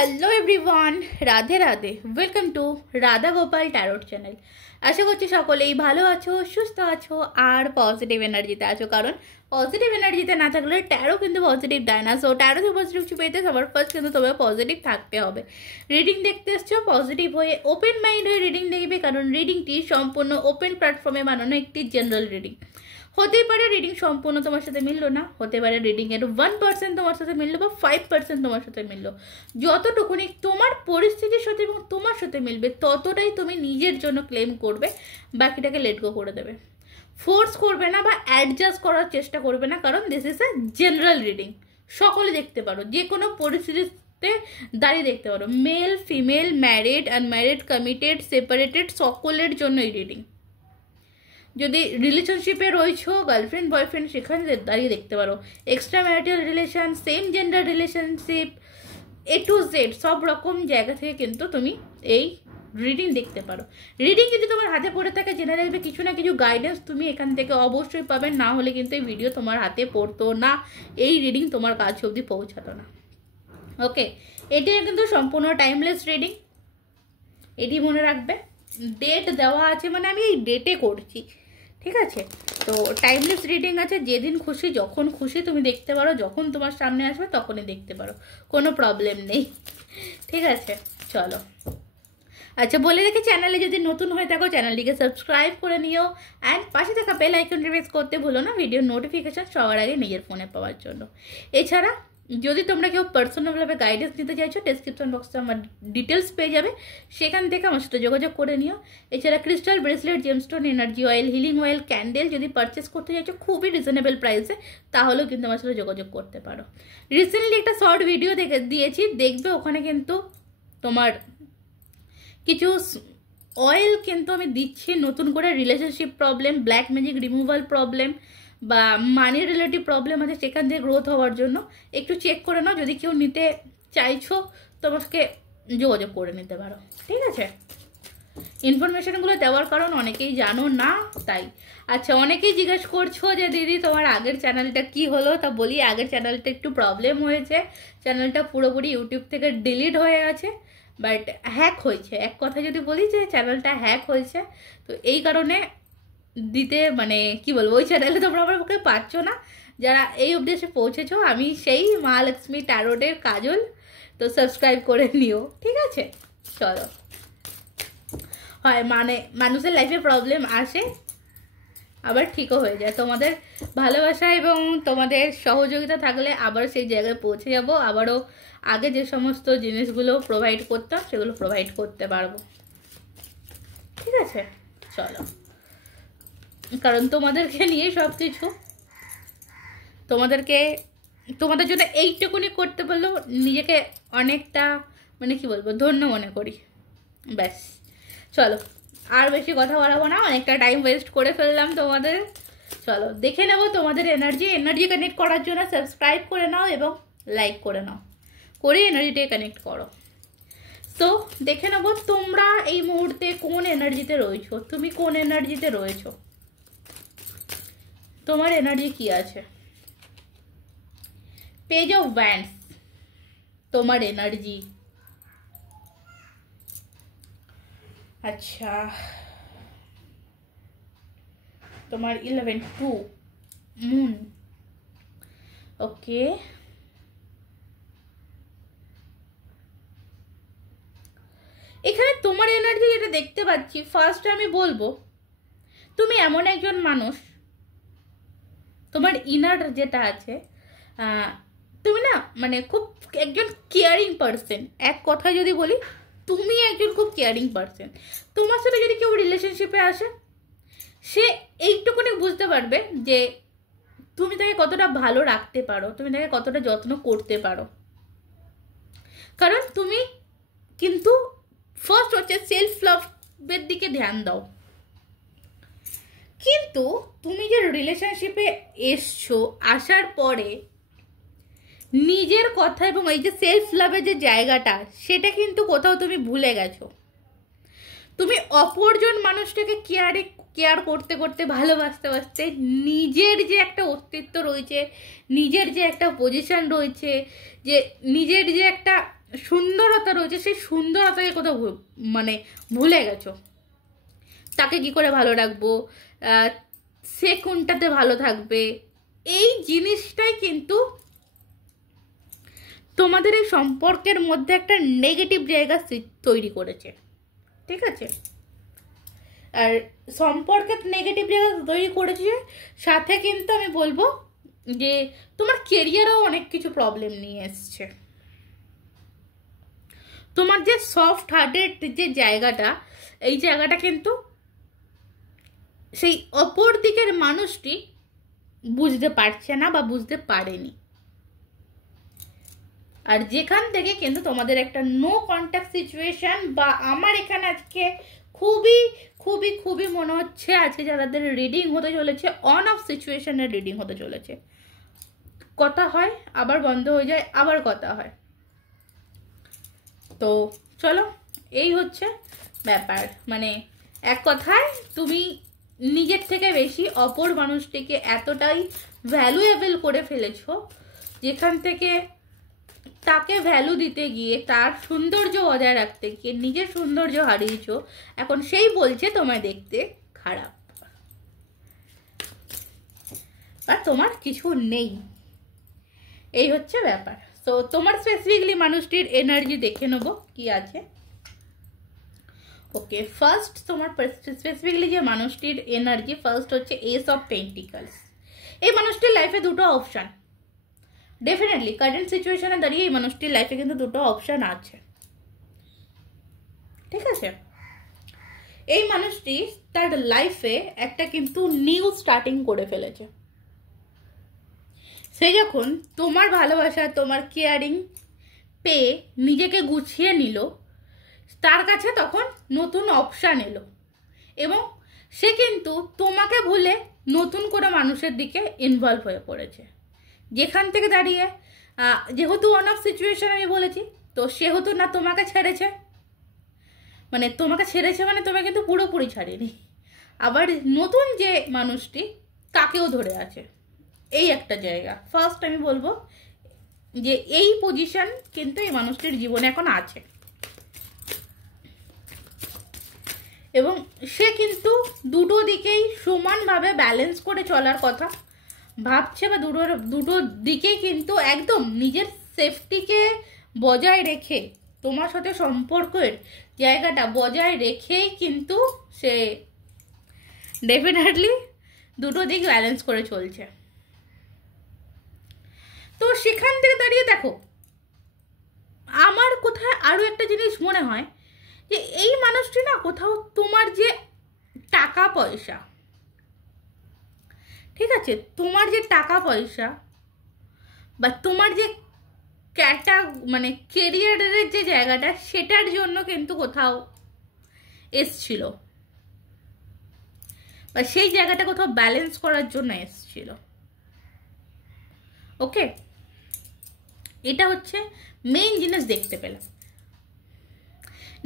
Hello everyone, Radhe Radhe. Welcome to Radha Gopal tarot channel. আশা করছি সকলেই ভালো আছো, সুস্থ আছো আর পজিটিভ এনার্জিতে আছো, কারণ পজিটিভ এনার্জিতে না থাকলে ট্যারো কিন্তু পজিটিভ দেয় না। সো ট্যারোতে পজিটিভ কিছু পেতে সবার ফার্স্ট কিন্তু তোমার পজিটিভ থাকতে হবে। রিডিং দেখতে এসছো, পজিটিভ হয়ে ওপেন মাইন্ড হয়ে রিডিং দেখবে, কারণ রিডিংটি সম্পূর্ণ ওপেন প্ল্যাটফর্মে বানানো একটি জেনারেল রিডিং। হতেই পারে রিডিং সম্পূর্ণ তোমার সাথে মিললো না, হতে পারে রিডিংয়ের 1% তোমার সাথে মিললো বা 5% তোমার সাথে মিললো। যতটুকুনি তোমার পরিস্থিতির সাথে এবং তোমার সাথে মিলবে ততটাই তুমি নিজের জন্য ক্লেম করবে, বাকিটাকে লেট গো করে দেবে। ফোর্স করবে না বা অ্যাডজাস্ট করার চেষ্টা করবে না, কারণ this is a general reading. সকলে দেখতে পারো, যে কোনো পরিস্থিতিতে দাঁড়িয়ে দেখতে পারো। Male, female, married, unmarried, committed, separated, সকলের জন্য এই রিডিং। যদি রিলেশনশিপে রয়েছো, গার্লফ্রেন্ড বয়ফ্রেন্ড, সেখানে দাঁড়িয়ে দেখতে পারো। Extra marital relation, same gender relationship, A to Z সব রকম জায়গা থেকে কিন্তু তুমি এই রিডিং দেখতে পারো। রিডিং যদি তোমার হাতে পড়ে থাকে, জেনে রাখবে কিছু না কিছু গাইডেন্স তুমি এখান থেকে অবশ্যই পাবে, না হলে কিন্তু এই ভিডিও তোমার হাতে পড়তো না, এই রিডিং তোমার কাছে অবধি পৌঁছাতো না। ওকে, এটি কিন্তু সম্পূর্ণ টাইমলেস রিডিং, এটি মনে রাখবে। ডেট দেওয়া আছে, মানে আমি এই ডেটে করছি, ঠিক আছে? তো টাইমলেস রিডিং আছে, যেদিন খুশি যখন খুশি তুমি দেখতে পারো, যখন তোমার সামনে আসবে তখনই দেখতে পারো, কোনো প্রবলেম নেই, ঠিক আছে? চলো, আচ্ছা বলে রেখে চ্যানেলে যদি নতুন হয়ে থাকো চ্যানেলটিকে সাবস্ক্রাইব করে নিও, অ্যান্ড পাশে থাকা বেল আইকনটি প্রেস করতে ভুলো না, ভিডিও নোটিফিকেশন সবার আগে নিজের ফোনে পাওয়ার জন্য। এছাড়া যদি তোমরা কেউ পার্সোনালভাবে গাইডেন্স নিতে চাইছো, ডেসক্রিপশন বক্সে আমার ডিটেলস পেয়ে যাবে, সেখান থেকে আমার সাথে যোগাযোগ করে নিও। এছাড়া crystal bracelet, gemstone, energy oil, healing oil, candle যদি পারচেস করতে চাইছো খুবই রিজনেবল প্রাইসে, তাহলেও কিন্তু আমার সাথে যোগাযোগ করতে পারো। রিসেন্টলি একটা শর্ট ভিডিও দিয়েছি, দেখবে ওখানে কিন্তু তোমার কিছু অয়েল কিন্তু আমি দিচ্ছি নতুন করে। Relationship problem, black magic removal problem বা মানি রিলেটিভ প্রবলেম আছে, সেখান থেকে গ্রোথ হওয়ার জন্য একটু চেক করে নাও। যদি কেউ নিতে চাইছো তোমাকে যোগাযোগ করে নিতে পারো, ঠিক আছে? ইনফরমেশনগুলো দেওয়ার কারণ অনেকেই জানো না, তাই। আচ্ছা, অনেকেই জিজ্ঞেস করছো যে দিদি তোমার আগের চ্যানেলটা কি হলো, তা বলি আগের চ্যানেলটা একটু প্রবলেম হয়েছে, চ্যানেলটা পুরোপুরি ইউটিউব থেকে ডিলিট হয়ে গেছে, বাট হ্যাক হয়েছে। এক কথা যদি বলি যে চ্যানেলটা হ্যাক হয়েছে, তো এই কারণে দিতে মানে কি বলবো, ওই চ্যানেলে তোমরা আমার পক্ষে পাচ্ছ না। যারা এই অবধি এসে পৌঁছেছো, আমি সেই মহালক্ষ্মী ট্যারোটের কাজল, তো সাবস্ক্রাইব করে নিও, ঠিক আছে? চলো, হয় মানে মানুষের লাইফে প্রবলেম আসে, আবার ঠিকও হয়ে যায়। তোমাদের ভালোবাসা এবং তোমাদের সহযোগিতা থাকলে আবার সেই জায়গায় পৌঁছে যাব, আবারও আগে যে সমস্ত জিনিসগুলো প্রোভাইড করতাম সেগুলো প্রোভাইড করতে পারবো, ঠিক আছে? চলো, কারণ তোমাদেরকে নিয়ে সব কিছু, তোমাদের জন্য এইটুকুনি করতে পারলেও নিজেকে অনেকটা মানে কি বলবো ধন্য মনে করি। ব্যাস, চলো আর বেশি কথা বলাবো না, অনেকটা টাইম ওয়েস্ট করে ফেললাম তোমাদের। চলো দেখে নেবো তোমাদের এনার্জি কানেক্ট করার জন্য সাবস্ক্রাইব করে নাও এবং লাইক করে নাও, করে এনার্জিটাকে কানেক্ট করো। তো দেখে নেবো তোমরা এই মুহূর্তে কোন এনার্জিতে রয়েছো, তুমি কোন এনার্জিতে রয়েছো, তোমার এনার্জি কি আছে। পেজ অফ ওয়ান্ডস তোমার এনার্জি। আচ্ছা, তোমার 11-2 মুন। ওকে, এখানে তোমার এনার্জি যেটা দেখতে পাচ্ছি, ফার্স্ট আমি বলবো তুমি এমন একজন মানুষ, তোমার ইনার যেটা আছে, তুমি না মানে খুব একজন কেয়ারিং পারসন। এক কথায় যদি বলি, তুমি একজন খুব কেয়ারিং পারসন। তোমার সাথে যদি কেউ রিলেশনশিপে আসে, সে এইটুকুনি বুঝতে পারবে যে তুমি তাকে কতটা ভালো রাখতে পারো, তুমি তাকে কতটা যত্ন করতে পারো, কারণ তুমি কিন্তু ফার্স্ট হচ্ছে সেলফ লাভের দিকে ধ্যান দাও। কিন্তু তুমি যে রিলেশনশিপে এসছো, আসার পরে নিজের কথা এবং এই যে সেলফ লাভের যে জায়গাটা, সেটা কিন্তু কোথাও তুমি ভুলে গেছো। তুমি অপরজন মানুষটাকে কেয়ার করতে করতে, ভালোবাসতে বাসতে নিজের যে একটা অস্তিত্ব রয়েছে, নিজের যে একটা পজিশন রয়েছে, যে নিজের যে একটা সুন্দরতা সুন্দরতা রয়েছে সেই সুন্দরতাকে কোথাও মানে ভুলে গেছো। তাকে কি করে ভালো রাখবো, সে কোনটাতে ভালো থাকবে, এই জিনিসটাই কিন্তু তোমাদের এই সম্পর্কের মধ্যে একটা নেগেটিভ জায়গা তৈরি করেছে। ঠিক আছে, আর সম্পর্কের নেগেটিভ জায়গা তৈরি করেছে, সাথে কিন্তু আমি বলবো যে তোমার কেরিয়ারেও অনেক কিছু প্রবলেম নিয়ে এসছে। তোমার যে সফট হার্টের যে জায়গাটা, এই জায়গাটা কিন্তু সেই অপর দিকের মানুষটি বুঝতে পারছে না বা বুঝতে পারেনি। আর যেখান থেকে কিন্তু তোমাদের একটা নো কন্ট্যাক্ট সিচুয়েশন, বা আমার এখানে আজকে খুবই খুবই খুবই মনে হচ্ছে আজকে যাদের রিডিং হতে চলেছে অন অফ সিচুয়েশনের রিডিং হতে চলেছে। কথা হয় আবার বন্ধ হয়ে যায়, আবার কথা হয়। তো চলো, এই হচ্ছে ব্যাপার। মানে এক কথায় তুমি নিজের থেকে বেশি অপর মানুষটিকে এতটাই ভ্যালুয়েবল করে ফেলেছো, যেখান থেকে তাকে ভ্যালু দিতে গিয়ে, তার সৌন্দর্য বজায় রাখতে গিয়ে নিজের সৌন্দর্য হারিয়েছো। এখন সেই বলছে তোমায় দেখতে খারাপ, আর তোমার কিছু নেই। এই হচ্ছে ব্যাপার। তো তোমার স্পেসিফিকলি মানুষটির এনার্জি দেখে নেবো কি আছে। ওকে, ফার্স্ট তোমার স্পেসিফিকলি যে মানুষটির এনার্জি, ফার্স্ট হচ্ছে এস অফ পেন্টিকলস। এই মানুষটির লাইফে দুটো অপশান, ডেফিনেটলি কারেন্ট সিচুয়েশনে দাঁড়িয়ে এই মানুষটির লাইফে কিন্তু দুটো অপশান আছে। ঠিক আছে, এই মানুষটি তার লাইফে একটা কিন্তু নিউ স্টার্টিং করে ফেলেছে। সে যখন তোমার ভালোবাসা, তোমার কেয়ারিং পেয়ে নিজেকে গুছিয়ে নিল, তার কাছে তখন নতুন অপশান এলো, এবং সে কিন্তু তোমাকে ভুলে নতুন করে মানুষের দিকে ইনভলভ হয়ে পড়েছে। যেখান থেকে দাঁড়িয়ে যেহেতু ওয়ান অফ সিচুয়েশন আমি বলেছি, তো সেহেতু না তোমাকে ছেড়েছে, মানে তোমাকে ছেড়েছে মানে তোমাকে কিন্তু পুরোপুরি ছাড়েনি, আবার নতুন যে মানুষটি তাকেও ধরে আছে। এই একটা জায়গা ফার্স্ট আমি বলবো যে এই পজিশন কিন্তু এই মানুষটির জীবনে এখন আছে, এবং সে কিন্তু দুটো দিকেই সমানভাবে ব্যালেন্স করে চলার কথা ভাবছে, বা দুটো দিকেই কিন্তু একদম নিজের সেফটিকে বজায় রেখে, তোমার সাথে সম্পর্কের জায়গাটা বজায় রেখেই কিন্তু সে ডেফিনেটলি দুটো দিক ব্যালেন্স করে চলছে। তো সেখান থেকে দাঁড়িয়ে দেখো, আমার কোথায় আরও একটা জিনিস মনে হয় যে এই মানুষটি না কোথাও তোমার যে টাকা পয়সা, ঠিক আছে, তোমার যে টাকা পয়সা বা তোমার যে মানে কেরিয়ারের যে জায়গাটা, সেটার জন্য কিন্তু কোথাও এসছিল, বা সেই জায়গাটা কোথাও ব্যালেন্স করার জন্য এসছিল। ওকে, এটা হচ্ছে মেইন জিনিস দেখতে পেলাম।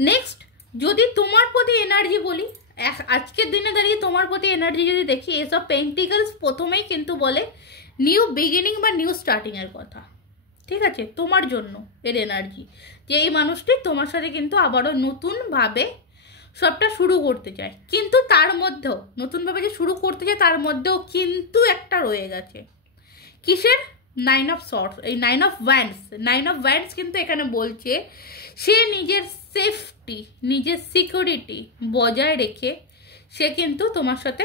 নেক্সট, যদি তোমার প্রতি এনার্জি বলি, আজকের দিনে দাঁড়িয়ে তোমার প্রতি এনার্জি যদি দেখি, এসব পেন্টিকলস প্রথমেই কিন্তু বলে নিউ বিগিনিং বা নিউ স্টার্টিংয়ের কথা। ঠিক আছে, তোমার জন্য এর এনার্জি, যে এই মানুষটি তোমার সাথে কিন্তু আবারও নতুনভাবে সবটা শুরু করতে চায়, কিন্তু তার মধ্যেও নতুনভাবে যে শুরু করতে চায় তার মধ্যেও কিন্তু একটা রয়ে গেছে, কিসের? 9 অফ সর্টস, এই 9 অফ ওয়ান্ডস কিন্তু এখানে বলছে সে নিজের সেফটি, নিজের সিকিউরিটি বজায় রেখে সে কিন্তু তোমার সাথে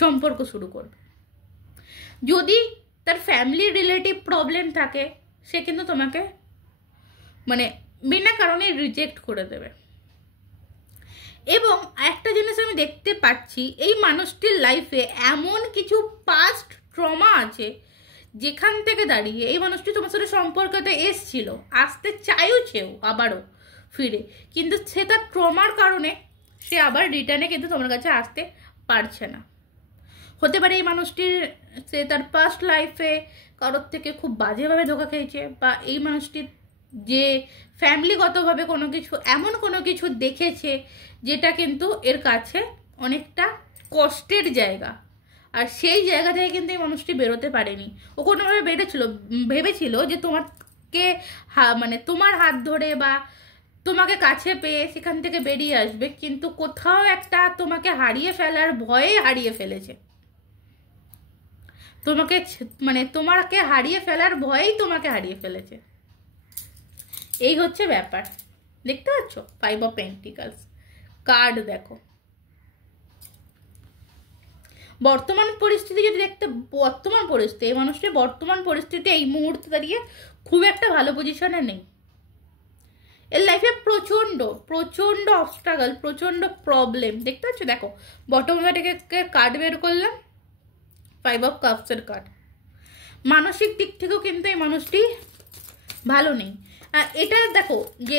সম্পর্ক শুরু করবে। যদি তার ফ্যামিলি রিলেটিভ প্রবলেম থাকে, সে কিন্তু তোমাকে মানে বিনা কারণে রিজেক্ট করে দেবে। এবং একটা জিনিস আমি দেখতে পাচ্ছি, এই মানুষটির লাইফে এমন কিছু পাস্ট ট্রমা আছে, যেখান থেকে দাঁড়িয়ে এই মানুষটি তোমার সাথে সম্পর্কতে এসছিল, আসতে চাইছেও আবারও ফিরে, কিন্তু সে তার ট্রমার কারণে সে আবার রিটার্নে কিন্তু তোমার কাছে আসতে পারছে না। হতে পারে এই মানুষটির, সে তার পাস্ট লাইফে কারোর থেকে খুব বাজেভাবে ধোঁকা খেয়েছে, বা এই মানুষটির যে ফ্যামিলিগতভাবে কোনো কিছু, এমন কোনো কিছু দেখেছে যেটা কিন্তু এর কাছে অনেকটা কষ্টের জায়গা, আর সেই জায়গা থেকে কিন্তু এই মানুষটি বেরোতে পারেনি। ও কোনোভাবে ভেবেছিল যে তোমাকে মানে তোমার হাত ধরে বা তোমাকে কাছে পেয়ে সেখান থেকে বেরিয়ে আসবে, কিন্তু কোথাও একটা তোমাকে হারিয়ে ফেলার ভয়ে হারিয়ে ফেলেছে। তোমাকে মানে তোমাকে হারিয়ে ফেলার ভয়েই তোমাকে হারিয়ে ফেলেছে। এই হচ্ছে ব্যাপার। দেখতে পাচ্ছ 5 অফ পেন্টিকলস কার্ড। দেখো বর্তমান পরিস্থিতি যদি দেখতে, বর্তমান পরিস্থিতি এই মানুষটির বর্তমান পরিস্থিতি এই মুহূর্তে দাঁড়িয়ে খুব একটা ভালো পজিশনে নেই। এর লাইফে প্রচন্ড প্রচন্ড অবস্ট্রাগল, প্রচন্ড প্রবলেম। দেখতে পাচ্ছ দেখো বটম থেকে কার্ড বের করলাম, 5 অফ কাপসের কার্ড। মানসিক দিক থেকেও কিন্তু এই মানুষটি ভালো নেই। এটা দেখো যে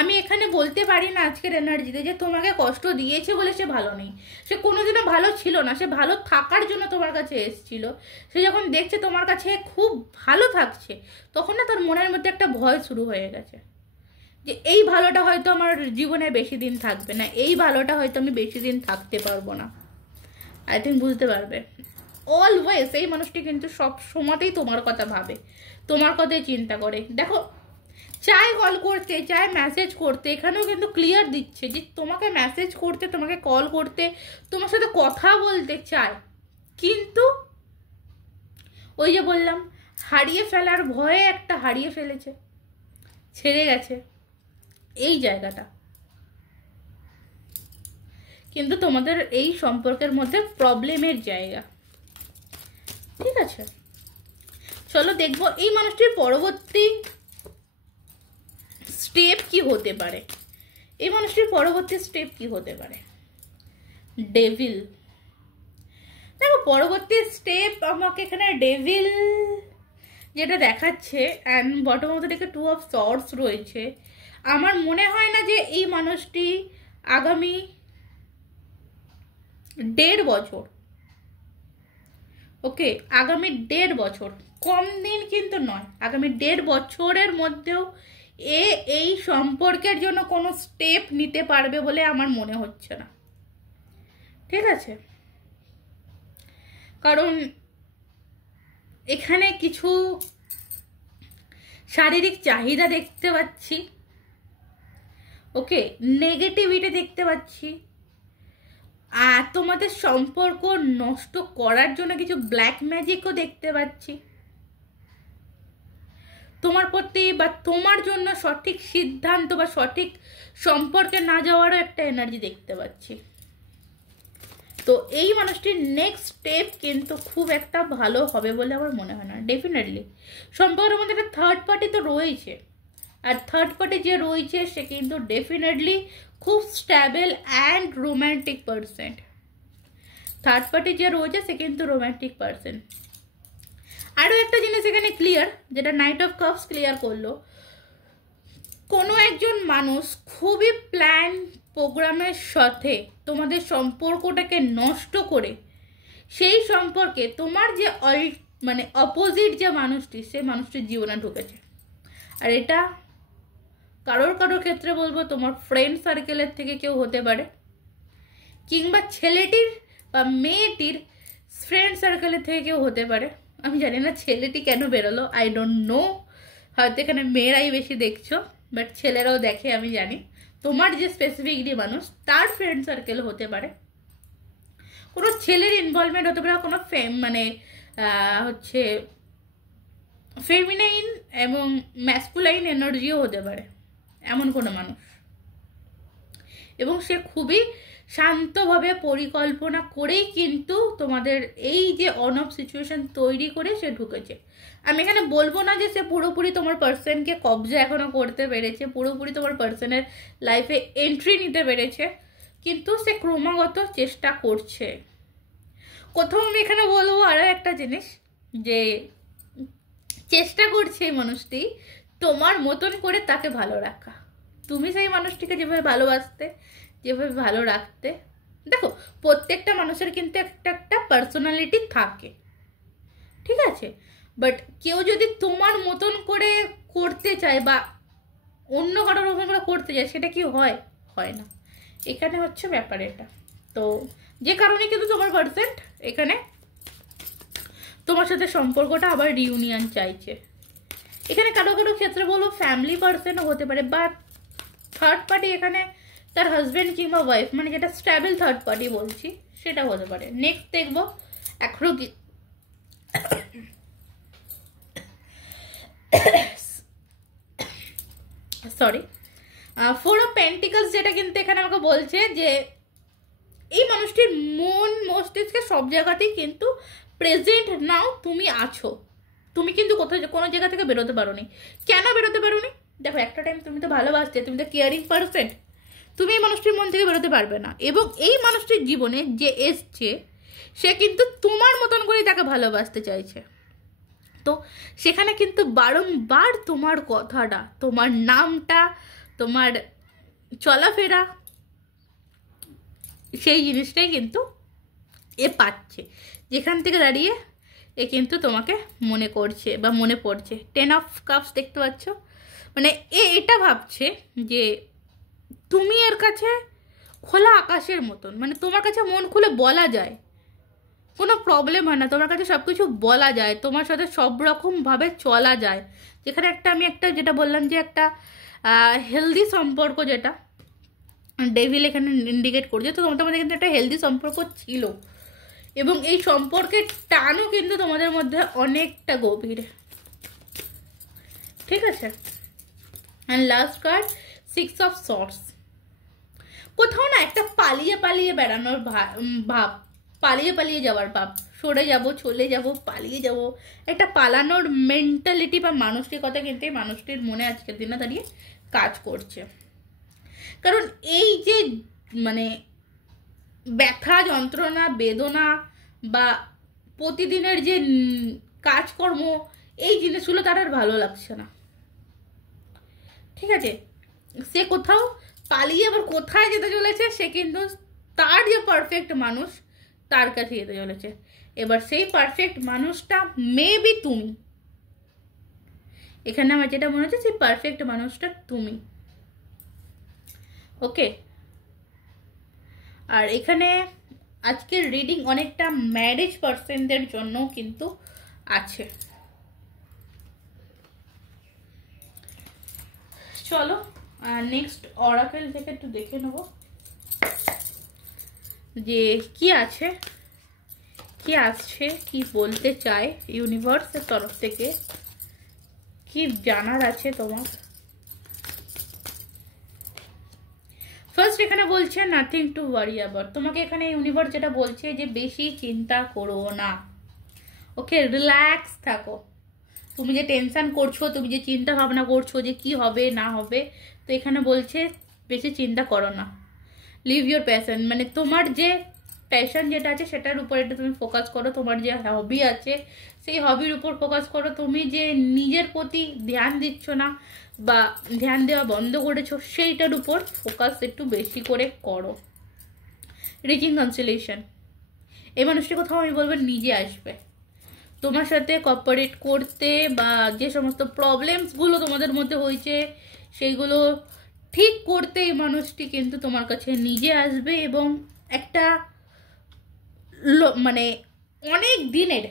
আমি এখানে বলতে পারি না আজকের এনার্জিতে যে তোমাকে কষ্ট দিয়েছে বলে সে ভালো নেই। সে কোনোদিনও ভালো ছিল না, সে ভালো থাকার জন্য তোমার কাছে এসেছিল। সে যখন দেখছে তোমার কাছে খুব ভালো থাকছে, তখন না তার মনের মধ্যে একটা ভয় শুরু হয়ে গেছে যে এই ভালোটা হয়তো আমার জীবনে বেশি দিন থাকবে না, এই ভালোটা হয়তো আমি বেশি দিন থাকতে পারবো না। আই থিঙ্ক বুঝতে পারবে। অলওয়েজ এই মানুষটি কিন্তু সব সময়তেই তোমার কথা ভাবে, তোমার কথাই চিন্তা করে। দেখো চাই কল করতে, চাই মেসেজ করতে, এখানেও কিন্তু ক্লিয়ার দিচ্ছে যে তোমাকে মেসেজ করতে, তোমাকে কল করতে, তোমার সাথে কথা বলতে চায়, কিন্তু ওই যে বললাম হারিয়ে ফেলার ভয়ে একটা হারিয়ে ফেলেছে, ছেড়ে গেছে এই জায়গাটা। কিন্তু তোমাদের এই সম্পর্কের মধ্যে প্রবলেমের জায়গা। ঠিক আছে, চলো দেখবো এই মানুষটির পরবর্তী স্টেপ কি হতে পারে। এই মানুষটির পরবর্তী স্টেপ কি হতে পারে। ডেভিল। দেখো পরবর্তী স্টেপ আমাকে এখানে ডেভিল যেটা দেখাচ্ছে, অ্যান্ড বটম অফ দ্য ডেকে 2 অফ সর্ডস রয়েছে। আমার মনে হয় না যে এই মানুষটি আগামী 1.5 বছর, ওকে আগামী 1.5 বছর, কম দিন কিন্তু নয়, আগামী 1.5 বছরের মধ্যেও এই সম্পর্কের জন্য কোনো স্টেপ নিতে পারবে বলে আমার মনে হচ্ছে না। ঠিক আছে, কারণ এখানে কিছু শারীরিক চাহিদা দেখতে পাচ্ছি, ওকে নেগেটিভিটি দেখতে পাচ্ছি, আর তোমাদের সম্পর্ক নষ্ট করার জন্য কিছু ব্ল্যাক ম্যাজিকও দেখতে পাচ্ছি। তোমার প্রতি বা তোমার জন্য সঠিক সিদ্ধান্ত বা সঠিক সম্পর্কে না যাওয়ারও একটা এনার্জি দেখতে পাচ্ছি। তো এই মানুষটির নেক্সট স্টেপ কিন্তু খুব একটা ভালো হবে বলে আমার মনে হয় না। ডেফিনেটলি সম্পর্কের মধ্যে একটা থার্ড পার্টি তো রয়েছে, আর থার্ড পার্টি যে রয়েছে সে কিন্তু ডেফিনেটলি খুব stable and romantic person. Third party যে রয়েছে সে কিন্তু রোম্যান্টিক পারসন। আরও একটা জিনিস এখানে ক্লিয়ার, যেটা নাইট অফ কাপস ক্লিয়ার করলো, কোনো একজন মানুষ খুবই প্ল্যান প্রোগ্রামের সাথে তোমাদের সম্পর্কটাকে নষ্ট করে সেই সম্পর্কে তোমার যে মানে অপোজিট যে মানুষটি, সে মানুষটির জীবনে ঢুকেছে। আর এটা কারোর ক্ষেত্রে বলবো তোমার ফ্রেন্ড সার্কেলের থেকে কেউ হতে পারে, কিংবা ছেলেটির বা মেয়েটির ফ্রেন্ড সার্কেলের থেকে কেউ হতে পারে। আমি জানি না ছেলেটি কেন বেরোলো, আই ডোন্ট নো, হয়তো এখানে মেয়েরাই বেশি দেখছো, বাট ছেলেরাও দেখে আমি জানি। তোমার যে স্পেসিফিকলি মানুষ তার ফ্রেন্ড সার্কেল হতে পারে, কোনো ছেলের ইনভলভমেন্ট হতে পারে, কোনো মানে হচ্ছে ফেমিনাইন এবং ম্যাসকুলাইন এনার্জিও হতে পারে এমন কোনো মানুষ, এবং সে খুবই শান্তভাবে পরিকল্পনা করেই কিন্তু তোমাদের এই যে অন অফ সিচুয়েশন তৈরি করে সে ঢুকেছে। আমি এখানে বলবো না যে সে পুরোপুরি তোমার পার্সনকে কবজা এখনো করতে পেরেছে, পুরোপুরি তোমার পার্সনের লাইফে এন্ট্রি নিতে পেরেছে, কিন্তু সে ক্রমাগত চেষ্টা করছে। কোথাও আমি এখানে বলবো আরও একটা জিনিস, যে চেষ্টা করছে এই মানুষটি তোমার মতন করে তাকে ভালো রাখা। তুমি সেই মানুষটিকে যেভাবে ভালোবাসতে, যেভাবে ভালো রাখতে, দেখো প্রত্যেকটা মানুষের কিন্তু একটা একটা পার্সোনালিটি থাকে, ঠিক আছে, বাট কেউ যদি তোমার মতন করে করতে চায় বা অন্য কারোর মতন করে করতে চায়, সেটা কি হয়? হয় না। এখানে হচ্ছে ব্যাপার এটা। তো যে কারণে কিন্তু তোমার পার্সন এখানে তোমার সাথে সম্পর্কটা আবার রিউনিয়ন চাইছে। এখানে কারো কারো ক্ষেত্রে বলবো ফ্যামিলি পার্সনও হতে পারে, বাট থার্ড পার্টি এখানে তার হাজব্যান্ড কিংবা ওয়াইফ, মানে যেটা স্ট্যাবল থার্ড পার্টি বলছি সেটা হতে পারে। নেক্সট দেখবো এখনো কি সরি 4 অফ পেন্টিকলস, যেটা কিন্তু এখানে আমাকে বলছে যে এই মানুষটির মন মস্তিষ্কে সব জায়গাতেই কিন্তু প্রেজেন্ট নাও তুমি আছো, তুমি কিন্তু কোথাও কোনো জায়গা থেকে বেরোতে পারো নি। কেন বেরোতে পারো নি? দেখো একটা টাইম তুমি তো ভালোবাসতে, তুমি তো কেয়ারিং পারসন, তুমি এই মানুষটির মন থেকে বেরোতে পারবে না। এবং এই মানুষটির জীবনে যে এসছে সে কিন্তু তোমার মতন করেই তাকে ভালোবাসতে চাইছে। তো সেখানে কিন্তু বারংবার তোমার কথাটা, তোমার নামটা, তোমার চলাফেরা, সেই জিনিসটাই কিন্তু এ পাচ্ছে, যেখান থেকে দাঁড়িয়ে এ কিন্তু তোমাকে মনে করছে বা মনে পড়ছে। 10 অফ কাপস দেখতে পাচ্ছ, মানে এটা ভাবছে যে তুমি এর কাছে খোলা আকাশের মতন, মানে তোমার কাছে মন খুলে বলা যায়, কোনো প্রবলেম হয় না, তোমার কাছে সব কিছু বলা যায়, তোমার সাথে সব রকমভাবে চলা যায়। যেখানে আমি একটা যেটা বললাম যে একটা হেলদি সম্পর্ক, যেটা ডেভিল এখানে ইন্ডিকেট করছে, তো তোমাদের মধ্যে কিন্তু একটা হেলদি সম্পর্ক ছিল এবং এই সম্পর্কের টানও কিন্তু তোমাদের মধ্যে অনেকটা গভীর। ঠিক আছে, and last card 6 of sorts. কোথাও না একটা পালিয়ে পালিয়ে বেড়ানোর ভাব, পালিয়ে পালিয়ে যাওয়ার ভাব, সরে যাব, চলে যাব, পালিয়ে যাব, একটা পালানোর মেন্টালিটি বা মানসিকতা কিন্তু এই মানুষটির মনে আজকের দিনে দাঁড়িয়ে কাজ করছে। কারণ এই যে মানে ব্যথা, যন্ত্রণা, বেদনা বা প্রতিদিনের যে কাজকর্ম, এই জিনিসগুলো তার আর ভালো লাগছে না। ঠিক আছে, সে কোথাও পালিয়ে আবার কোথায় যেতে চলেছে, সে কিন্তু তার যে পারফেক্ট মানুষ তার কাছে যেতে চলেছে। এবার সেই পারফেক্ট মানুষটা মেবি তুমি। এখানে আমার যেটা মনে হচ্ছে সেই পারফেক্ট মানুষটা তুমি। ওকে, আর এখানে আজকের রিডিং অনেকটা ম্যারেজ পার্সনদের জন্য কিন্তু আছে। চলো নেক্সট অরাকেল থেকে একটু দেখে নেব যে কি আছে, কি আসছে, কি বলতে চায় ইউনিভার্সের তরফ থেকে, কি জানার আছে তোমার। ফার্স্ট এখানে বলছে নাথিং টু ওয়ারি অ্যাবাউট। তোমাকে এখানে ইউনিভার্স যেটা বলছে যে বেশি চিন্তা করো না, ওকে, রিল্যাক্স থাকো। তুমি যে টেনশন করছো, তুমি যে চিন্তা ভাবনা করছো যে কি হবে না হবে, তো এখানে বলছে বেশি চিন্তা করো না, লিভ ইউর প্যাশন, মানে তোমার যে প্যাশন যেটা আছে সেটার উপর একটু তুমি ফোকাস করো। তোমার যে হবি আছে সেই হবির উপর ফোকাস করো। তুমি যে নিজের প্রতি ধ্যান দিচ্ছ না বা ধ্যান দেওয়া বন্ধ করেছো, সেইটার উপর ফোকাস একটু বেশি করে করো। রিকনসিলিয়েশন, এই মানুষটি কোথাও আমি বলবো নিজে আসবে তোমার সাথে কোঅপারেট করতে, বা যে সমস্ত প্রবলেমসগুলো তোমাদের মধ্যে হয়েছে সেইগুলো ঠিক করতে এই মানুষটি কিন্তু তোমার কাছে নিজে আসবে। এবং একটা মানে অনেক দিনের,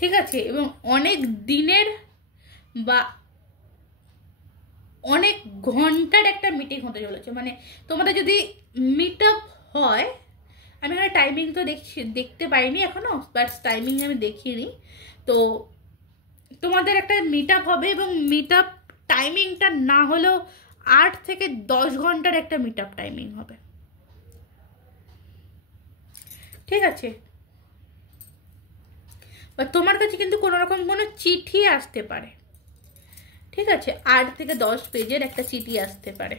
ঠিক আছে, এবং অনেক দিনের বা অনেক ঘন্টার একটা মিটিং হতে চলেছে। মানে তোমাদের যদি মিট আপ হয়, আমি এখানে টাইমিং তো দেখতে পাইনি এখনো, বাট টাইমিং আমি দেখিনি। তো তোমাদের একটা মিট আপ হবে এবং মিট আপ টাইমিংটা না হলেও 8 থেকে 10 ঘন্টার একটা মিট আপ টাইমিং হবে। ঠিক আছে, বা তোমার কাছে কিন্তু কোনো রকম কোনো চিঠি আসতে পারে। ঠিক আছে, 8 থেকে 10 পেজের একটা চিঠি আসতে পারে,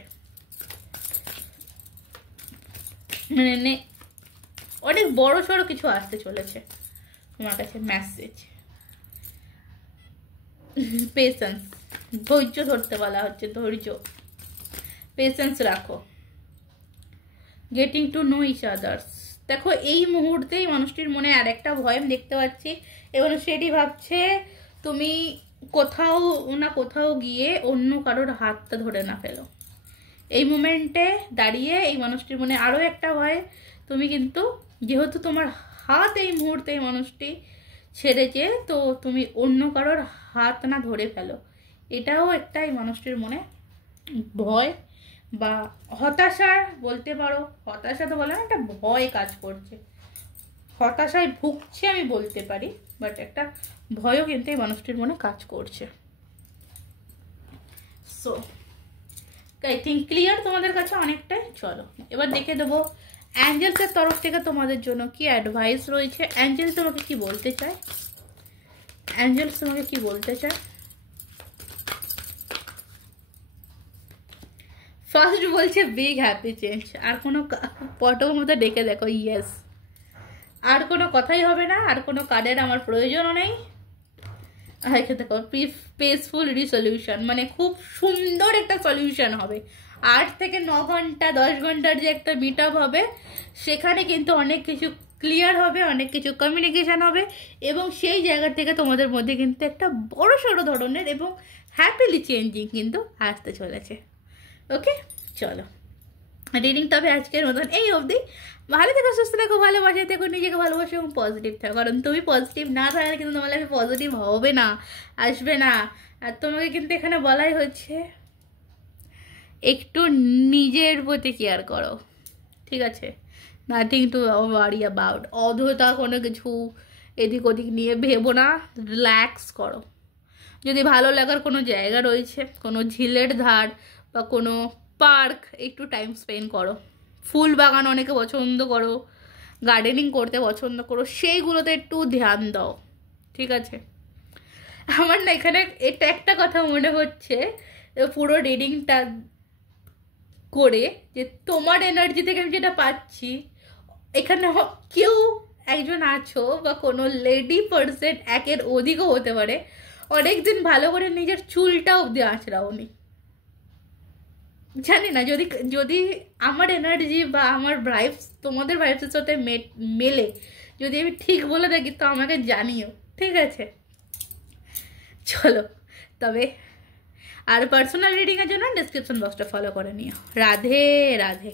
মানে অনেক বড় সড়ো কিছু আসতে চলেছে তোমার কাছে মেসেজ। পেশেন্স, ধৈর্য ধরতে বলা হচ্ছে, ধৈর্য, পেশেন্স রাখো। Getting to know each others, দেখো এই মুহূর্তেই মানুষটির মনে আর একটা ভয় আমি দেখতে পাচ্ছি, এবং সেটি ভাবছে তুমি কোথাও না কোথাও গিয়ে অন্য কারোর হাতটা ধরে না ফেলো। এই মোমেন্টে দাঁড়িয়ে এই মানুষটির মনে আরও একটা ভয়, তুমি কিন্তু যেহেতু তোমার হাত এই মুহূর্তে এই মানুষটি ছেড়েছে, তো তুমি অন্য কারোর হাত না ধরে ফেলো, এটাও একটা এই মানুষটির মনে ভয় বা হতাশার বলতে পারো, হতাশা তো বলে না, একটা ভয় কাজ করছে, হতাশায় ভুগছে আমি বলতে পারি, বাট একটা ভয়ও কিন্তু এই মানুষটির মনে কাজ করছে। সো আই থিঙ্ক ক্লিয়ার তোমাদের কাছে অনেকটাই। চলো এবার দেখে দেবো অ্যাঞ্জেলসের তরফ থেকে তোমাদের জন্য কি অ্যাডভাইস রয়েছে। অ্যাঞ্জেলস তোমাকে কি বলতে চায়, অ্যাঞ্জেলস তোমাকে কি বলতে চায়। ফার্স্ট বলছে বিগ হ্যাপি চেঞ্জ, আর কোনো পটও মতো ডেকে দেখো, ইয়েস, আর কোনো কথাই হবে না, আর কোনো কার্ডের আমার প্রয়োজনও নেই। দেখো পিসফুল রিসলিউশন, মানে খুব সুন্দর একটা সলিউশন হবে। 8 থেকে 9 ঘন্টা 10 ঘন্টার যে একটা মিট আপ হবে, সেখানে কিন্তু অনেক কিছু ক্লিয়ার হবে, অনেক কিছু কমিউনিকেশন হবে, এবং সেই জায়গা থেকে তোমাদের মধ্যে কিন্তু একটা বড় সড়ো ধরনের এবং হ্যাপিলি চেঞ্জিং কিন্তু আসতে চলেছে। ওকে চলো রিডিং তবে আজকের মতন এই অবধি। ভালো থেকো, সুস্থ থেকো, ভালোবাসে থেকো, নিজেকে ভালোবাসো এবং পজিটিভ থাকো, কারণ তুমি পজিটিভ না থাকলে কিন্তু তোমার লাইফে পজিটিভ হবে না, আসবে না। আর তোমাকে কিন্তু এখানে বলাই হচ্ছে একটু নিজের প্রতি কেয়ার করো, ঠিক আছে? নাথিং টু ওয়ারি অ্যাবাউট, অযথা কোনো কিছু এদিক ওদিক নিয়ে ভেবো না, রিল্যাক্স করো। যদি ভালো লাগার কোনো জায়গা রয়েছে, কোনো ঝিলের ধার বা কোনো পার্ক, একটু টাইম স্পেন্ড করো। ফুল বাগান অনেকে পছন্দ করো, গার্ডেনিং করতে পছন্দ করো, সেইগুলোতে একটু ধ্যান দাও, ঠিক আছে? আমার না এখানে এটা একটা কথা মনে হচ্ছে পুরো রিডিংটা করে, যে তোমার এনার্জি থেকে আমি যেটা পাচ্ছি, এখানে কেউ একজন আছো বা কোনো লেডি পার্সন, একের অধিকও হতে পারে, অনেকদিন ভালো করে নিজের চুলটা অবধি আঁচড়াওনি। জানি না যদি যদি আমার এনার্জি বা আমার ভাইবস তোমাদের ভাইবসের সাথে মেলে, যদি আমি ঠিক বলে থাকি তো আমাকে জানিও, ঠিক আছে? চলো তবে আর পার্সোনাল রিডিংয়ের জন্য ডিসক্রিপশন বক্সটা ফলো করে নিও। রাধে রাধে।